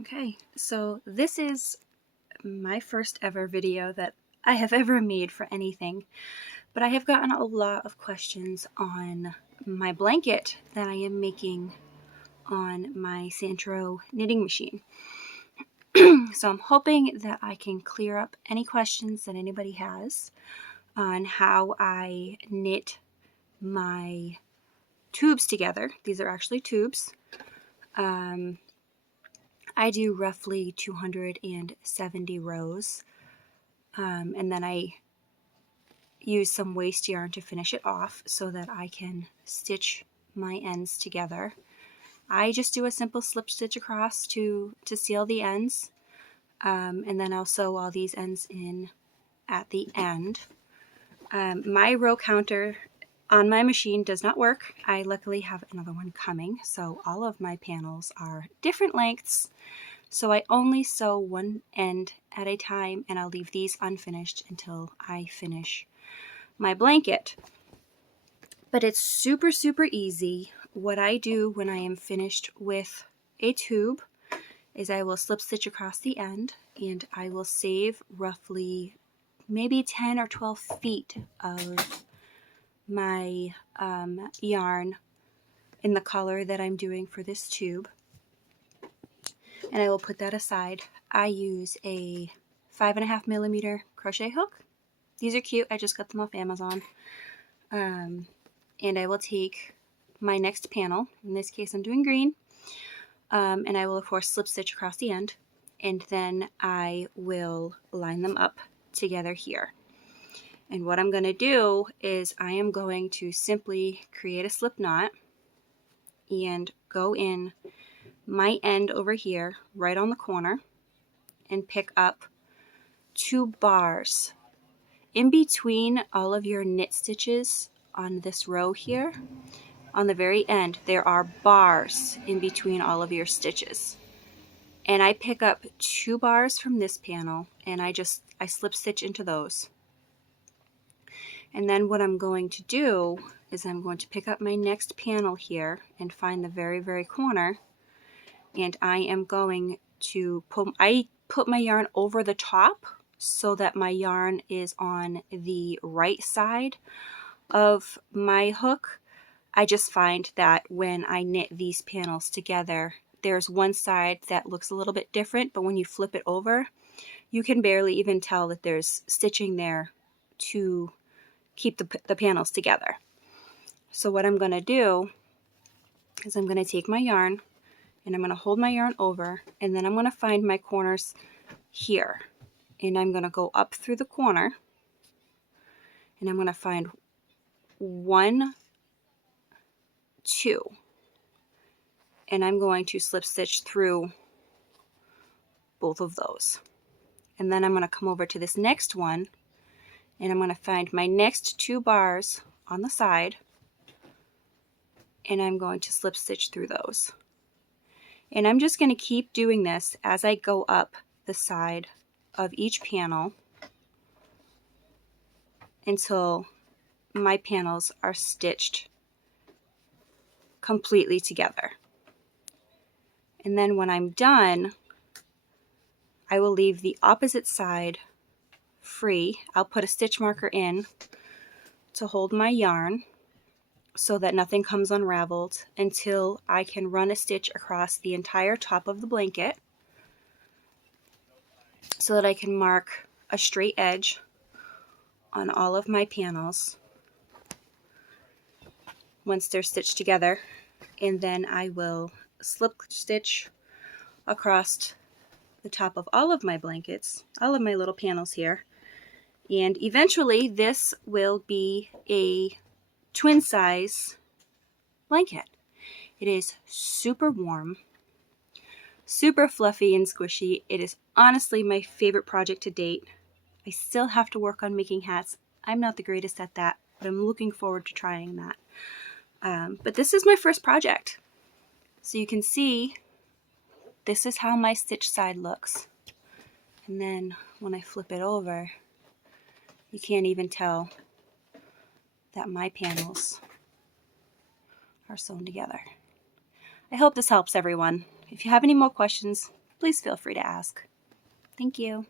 Okay, so this is my first ever video that I have ever made for anything, but I have gotten a lot of questions on my blanket that I am making on my Sentro knitting machine. So I'm hoping that I can clear up any questions that anybody has on how I knit my tubes together. These are actually tubes. I do roughly 270 rows, and then I use some waste yarn to finish it off so that I can stitch my ends together. I just do a simple slip stitch across to seal the ends, and then I'll sew all these ends in at the end. My row counter on my machine does not work. I luckily have another one coming, so all of my panels are different lengths. So I only sew one end at a time, and I'll leave these unfinished until I finish my blanket. But it's super, super easy. What I do when I am finished with a tube is I will slip stitch across the end, and I will save roughly maybe 10 or 12 feet of my yarn in the color that I'm doing for this tube, and I will put that aside. I use a 5.5 millimeter crochet hook. These are cute. I just got them off Amazon. And I will take my next panel. In this case, I'm doing green. And I will, of course, slip stitch across the end. And then I will line them up together here. And what I'm going to do is I am going to simply create a slip knot and go in my end over here, right on the corner, and pick up 2 bars. In between all of your knit stitches on this row here, on the very end, there are bars in between all of your stitches. And I pick up 2 bars from this panel, and I slip stitch into those. And then what I'm going to do is I'm going to pick up my next panel here and find the very, very corner, and I am going to put my yarn over the top so that my yarn is on the right side of my hook. I just find that when I knit these panels together, there's one side that looks a little bit different, but when you flip it over, you can barely even tell that there's stitching there to keep the panels together. So what I'm going to do is I'm going to take my yarn and I'm going to hold my yarn over, and then I'm going to find my corners here, and I'm going to go up through the corner, and I'm going to find 1, 2, and I'm going to slip stitch through both of those. And then I'm going to come over to this next one, and I'm going to find my next 2 bars on the side, and I'm going to slip stitch through those. And I'm just going to keep doing this as I go up the side of each panel until my panels are stitched completely together. And then when I'm done, I will leave the opposite side free. I'll put a stitch marker in to hold my yarn so that nothing comes unraveled until I can run a stitch across the entire top of the blanket so that I can mark a straight edge on all of my panels once they're stitched together. And then I will slip stitch across the top of all of my blankets, all of my little panels here. And eventually this will be a twin size blanket. It is super warm, super fluffy and squishy. It is honestly my favorite project to date. I still have to work on making hats. I'm not the greatest at that, but I'm looking forward to trying that. But this is my first project. So you can see this is how my stitch side looks. And then when I flip it over, you can't even tell that my panels are sewn together. I hope this helps everyone. If you have any more questions, please feel free to ask. Thank you.